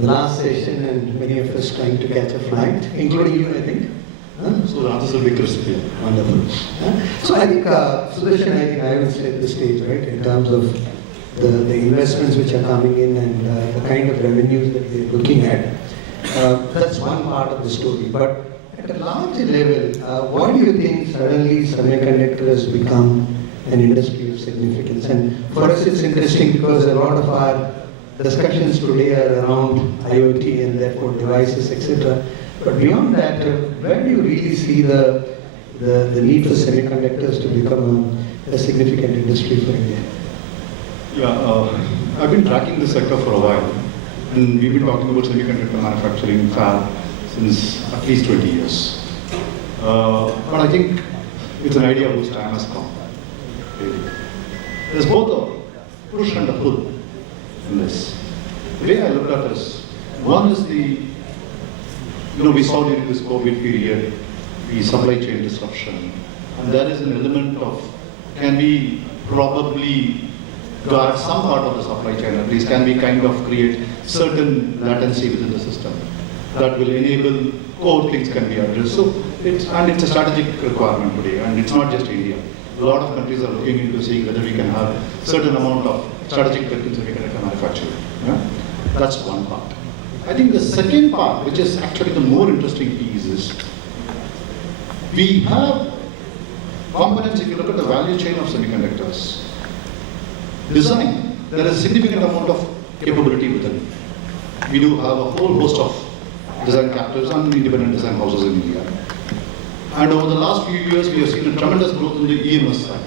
the last session and many of us trying to catch a flight, including you, I think. So the answers will be crisp here. Wonderful. So I think, Sudarshan, I think I will set the stage, right, in terms of the investments which are coming in and the kind of revenues that we are looking at. That's one part of the story. But at a larger level, what do you think suddenly semiconductor has become an industry of significance? And for us it's interesting because a lot of our discussions today are around IoT and therefore devices, etc. But beyond that, where do you really see the need for semiconductors to become a significant industry for India? Yeah, I've been tracking this sector for a while, and we've been talking about semiconductor manufacturing fab since at least 20 years. But I think it's an idea whose time has come. Really. There's both a push and a pull in this. The way I look at this, one is we saw during this COVID period, the supply chain disruption, and there is an element of, can we probably guard some part of the supply chain, at least can we kind of create certain latency within the system that will enable core things can be addressed. So it's a strategic requirement today, and it's not just India. A lot of countries are looking into seeing whether we can have certain amount of strategic semiconductor manufacturing. Yeah? That's one part. I think the second part, which is actually the more interesting piece, is we have components. If you look at the value chain of semiconductors, design, there is a significant amount of capability within. We do have a whole host of design captives and independent design houses in India. And over the last few years, we have seen a tremendous growth in the EMS side,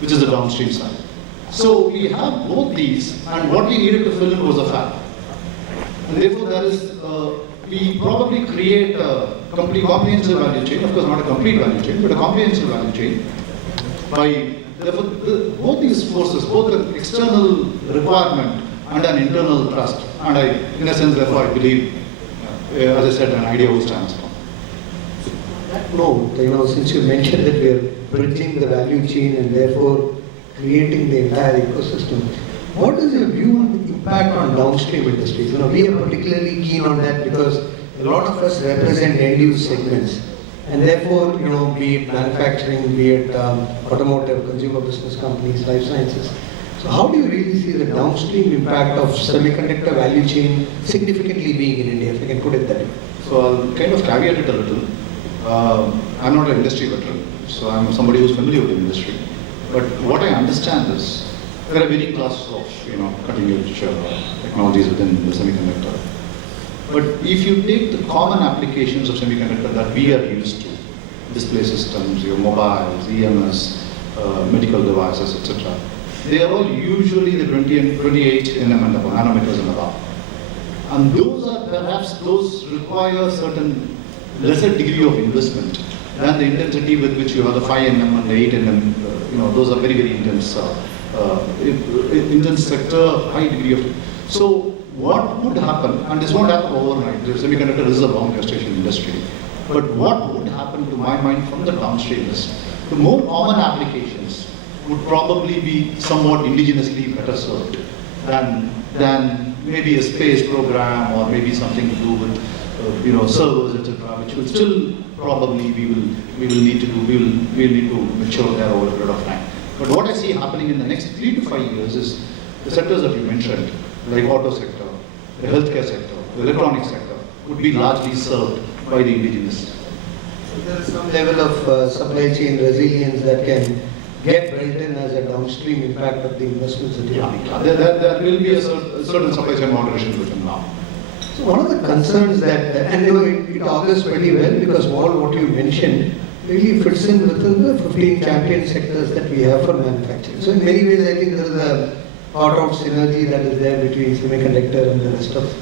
which is the downstream side. So we have both these, and what we needed to fill in was a fab. And therefore, we probably create a complete comprehensive value chain. Of course, not a complete value chain, but a comprehensive value chain. Therefore, both these forces, both an external requirement and an internal trust. And in a sense, therefore, I believe, as I said, an idea was transformed. No, since you mentioned that we are bridging the value chain and therefore creating the entire ecosystem, what is your view on the impact on downstream industries? We are particularly keen on that because a lot of us represent end-use segments. And therefore, be it manufacturing, be it automotive, consumer business companies, life sciences. So how do you really see the downstream impact of semiconductor value chain significantly being in India, if I can put it that way? So I'll kind of caveat it a little. I'm not an industry veteran, so I'm somebody who's familiar with the industry. But what I understand is there are many classes of cutting-edge technologies within the semiconductor. But if you take the common applications of semiconductor that we are used to, display systems, your mobiles, EMS, medical devices, etc., they are all usually the 20 and 28 nm and above, nanometers and above. And those require certain lesser degree of investment than the intensity with which you have the 5 nm and the 8 nm. Those are very, very intense, intense sector, high degree of. So what would happen, and this won't happen overnight, the semiconductor is a long gestation industry, but what would happen to my mind from the downstream is the more common applications would probably be somewhat indigenously better served than maybe a space program or maybe something to do with servers, etc., which will still probably we will need to do, we will need to mature there over a period of time. But what I see happening in the next 3 to 5 years is the sectors that you mentioned, like auto sector, the healthcare sector, the electronic sector, would be largely served by the indigenous. So there is some level of supply chain resilience that can get built in as a downstream impact of the investments that you are making. There will be a certain supply chain moderation within now. So one of the concerns that, and it augurs pretty well because all what you mentioned really fits in within the 15 champion sectors that we have for manufacturing. So in many ways, I think there is a thought out synergy that is there between semiconductor and the rest of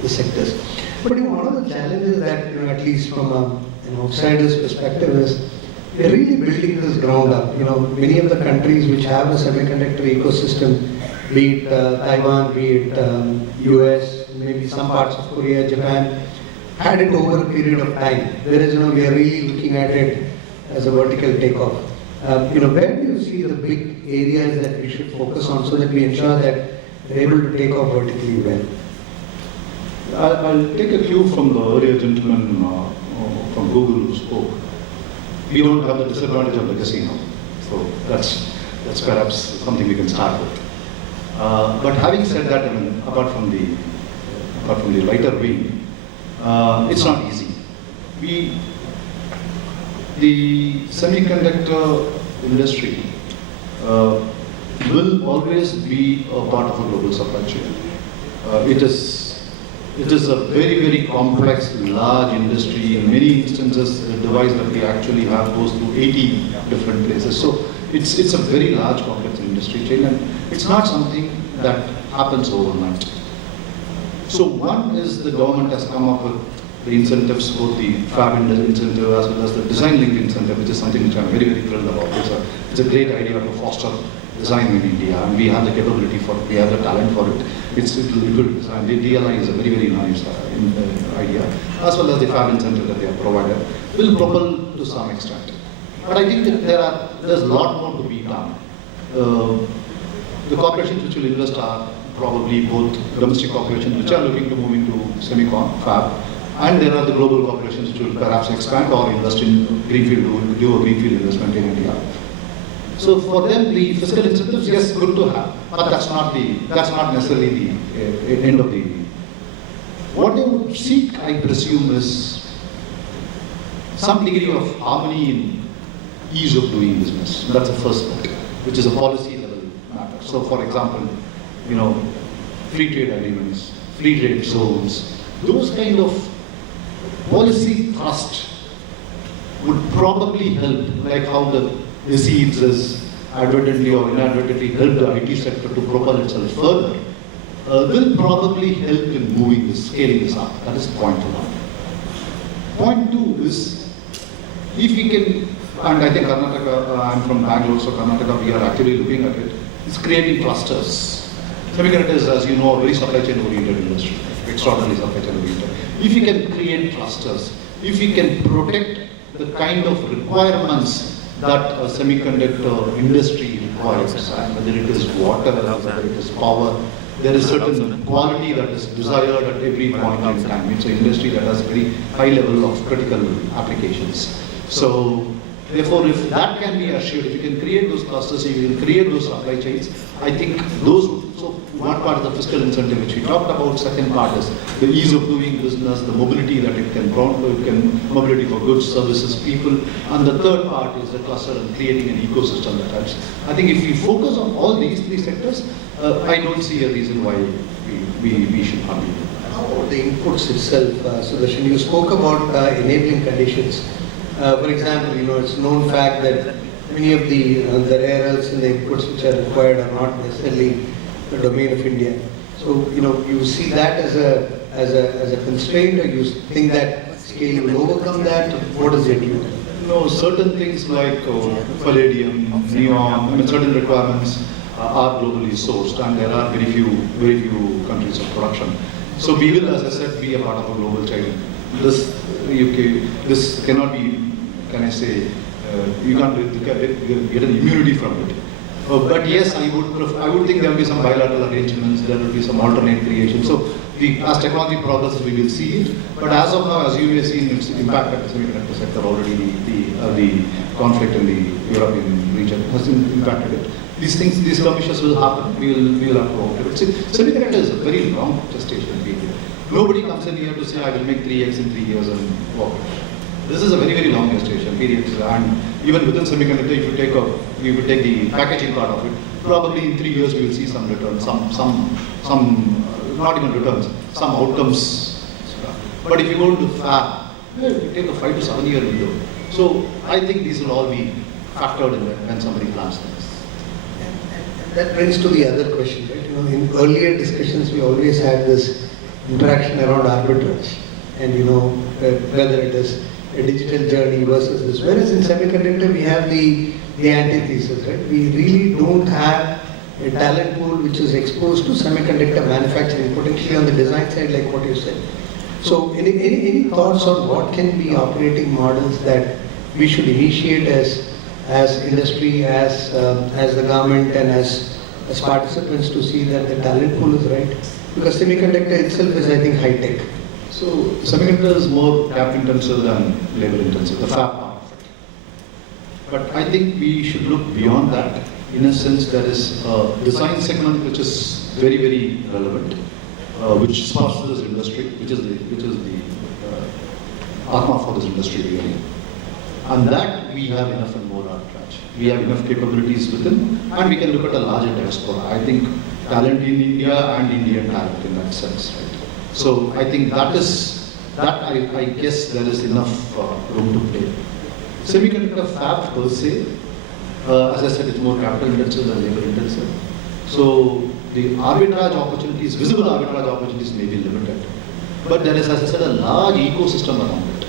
the sectors. But one of the challenges that, at least from an outsider's perspective, is we are really building this ground up. Many of the countries which have a semiconductor ecosystem, be it Taiwan, be it US, maybe some parts of Korea, Japan, had it over a period of time. Whereas, we are really looking at it as a vertical takeoff. Where do you see the big areas that we should focus on so that we ensure that we're able to take off vertically well? I'll take a cue from the earlier gentleman from Google who spoke. We don't have the disadvantage of legacy now, so that's perhaps something we can start with. But having said that, I mean, apart from the lighter wing, it's not easy. The semiconductor industry will always be a part of a global supply chain. It is a very, very complex, large industry. In many instances, the device that we actually have goes through 80 different places. So it's a very large, complex industry chain, and it's not something that happens overnight. So one is the government has come up with the incentives, both the fab incentive as well as the design linked incentive, which is something which I'm very, very thrilled about. It's a great idea to foster design in India, and we have the capability for it, we have the talent for it. It will design. The DLI is a very, very nice idea, as well as the fab incentive that they have provided will propel to some extent. But I think that there's a lot more to be done. The corporations which will invest are probably both domestic corporations which are looking to move into semicon, fab, and there are the global corporations which will perhaps expand or invest in greenfield, do a greenfield investment in India. So for them, the fiscal incentives, yes, good to have, but that's not necessarily the end of the. What they would seek, I presume, is some degree of harmony in ease of doing business. That's the first point, which is a policy level matter. So, for example, free trade agreements, free trade zones, those kind of policy thrust would probably help, like how the SEEDS has advertently or inadvertently helped the IT sector to propel itself further, will probably help in moving this, scaling this up. That is point one. Point two is, if we can, and I think Karnataka, I'm from Bangalore, so Karnataka, we are actively looking at it, is creating clusters. Semiconductors, as you know, are very supply chain oriented industry, extraordinarily supply chain oriented. If we can create clusters, if we can protect the kind of requirements that a semiconductor industry requires, and whether it is water, whether it is power, there is certain quality that is desired at every point in time. It's an industry that has very high level of critical applications. So, therefore, if that can be assured, if you can create those clusters, if you can create those supply chains, I think those. So, one part is the fiscal incentive, which we talked about. Second part is the ease of doing business, the mobility that it can bring, mobility for goods, services, people. And the third part is the cluster and creating an ecosystem that helps. I think if we focus on all these three sectors, I don't see a reason why we should not be. How about the inputs itself? Sudarshan, you spoke about enabling conditions. For example, it's known fact that many of the rare earths and the inputs which are required are not necessarily the domain of India. So, you see that as a constraint, or you think that scale will overcome that? What is it? No, certain things like palladium, neon, certain requirements are globally sourced, and there are very few countries of production. So we will, as I said, be a part of a global chain. This cannot be, can I say, you can't get an immunity from it. But yes, I would think there will be some bilateral arrangements, there will be some alternate creation. So as technology progresses, we will see it. But as of now, as you may have seen, its impact at the semiconductor sector already, the conflict in the European region has impacted it. These skirmishes will happen. We will have to hold it. Semiconductor is a very long gestation period. Nobody comes in here to say, I will make 3x in 3 years and walk. This is a very, very long gestation period, and even within semiconductor, if you take the packaging part of it, probably in 3 years we will see some returns, some not even returns, some outcomes. But if you go into fab, it take a 5 to 7 year window. So I think these will all be factored in when somebody plans things. That brings to the other question, right? In earlier discussions, we always had this interaction around arbitrage, and whether it is a digital journey versus this. Whereas in semiconductor, we have the antithesis, right? We really don't have a talent pool which is exposed to semiconductor manufacturing, potentially on the design side, like what you said. So, any thoughts on what can be operating models that we should initiate as industry, as the government, and as participants to see that the talent pool is right? Because semiconductor itself is, I think, high tech. So semiconductor is more capital intensive than labor intensive, the fab part of it. But I think we should look beyond that. In a sense, there is a design segment which is very, very relevant, which sparks this industry, which is the atma for this industry really. And that we have enough and more arbitrage. We have enough capabilities within, and we can look at a larger diaspora. I think talent in India and Indian talent in that sense, right? So I think I guess there is enough room to play. Semiconductor fab per se, as I said, it's more capital intensive than labor intensive. So the arbitrage opportunities, visible arbitrage opportunities may be limited. But there is, as I said, a large ecosystem around it,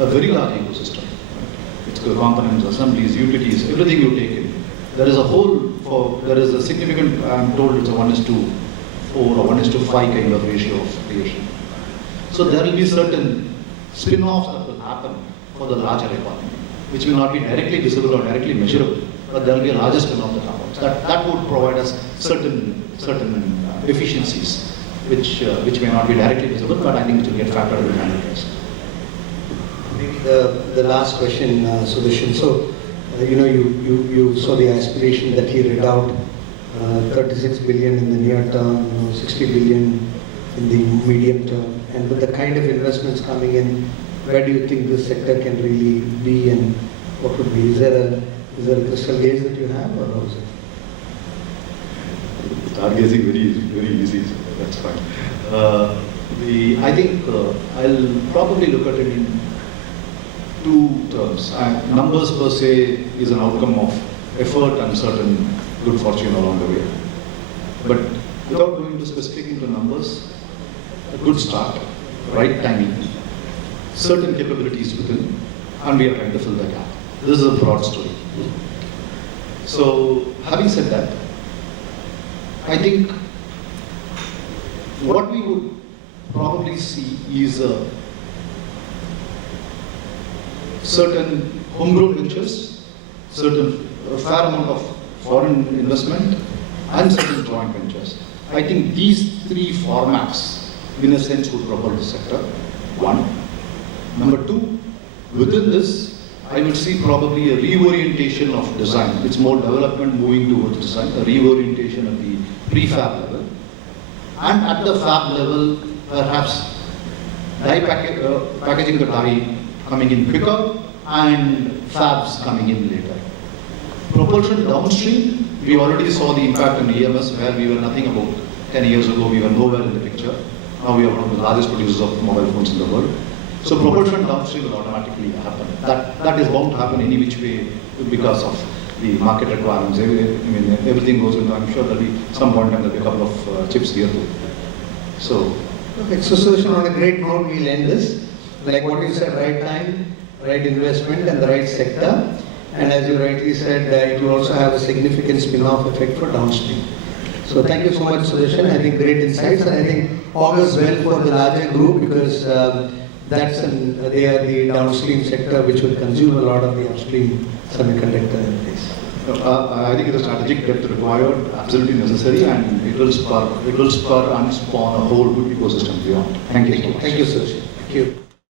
a very large ecosystem. It's the components, assemblies, utilities, everything you take in. There is a significant, I'm told it's a 1:4 or 1:5 kind of ratio of creation. So there will be certain spin-offs that will happen for the larger economy, which will not be directly visible or directly measurable, but there will be a larger spin-off that happens. That would provide us certain efficiencies, which may not be directly visible, but I think it will get factored in the interest. Maybe the last question, Sudarshan. So, you saw the aspiration that he read out, 36 billion in the near term, 60 billion in the medium term, and with the kind of investments coming in, where do you think this sector can really be, and what would be? Is there a crystal gaze that you have, or how is it? Stargazing very easy, so that's fine. I think I'll probably look at it in two terms. Numbers per se is an outcome of effort and certain good fortune along the way. But without going into specific into numbers, a good start, right timing, certain capabilities within, and we are trying to fill the gap. This is a broad story. So, having said that, I think what we would probably see is a certain homegrown ventures, a fair amount of foreign investment, and certain joint ventures. I think these three formats, in a sense, would propel the sector. One. Number two, within this, I would see probably a reorientation of design. It's more development moving towards design, a reorientation at the prefab level. And at the fab level, perhaps packaging the die coming in quicker and fabs coming in later. Propulsion downstream, we already saw the impact on EMS where we were nothing about 10 years ago, we were nowhere in the picture. Now we are one of the largest producers of mobile phones in the world. So propulsion downstream will automatically happen. That is bound to happen any which way because of the market requirements. Everything goes into, I'm sure there'll be some point and there'll be a couple of chips here too. So. Okay, so Sudarshan, on a great note, we'll end this. Like what you said, right time, right investment and the right sector. And as you rightly said, it will also have a significant spin-off effect for downstream. So thank you so much, Sudarshan. I think great insights, and I think augurs well for the larger group because they are the downstream sector which will consume a lot of the upstream semiconductor in place. I think it's a strategic depth required, absolutely necessary, and it will spur and spawn a whole good ecosystem beyond. Thank you so much. Thank you, Sudarshan. Thank you.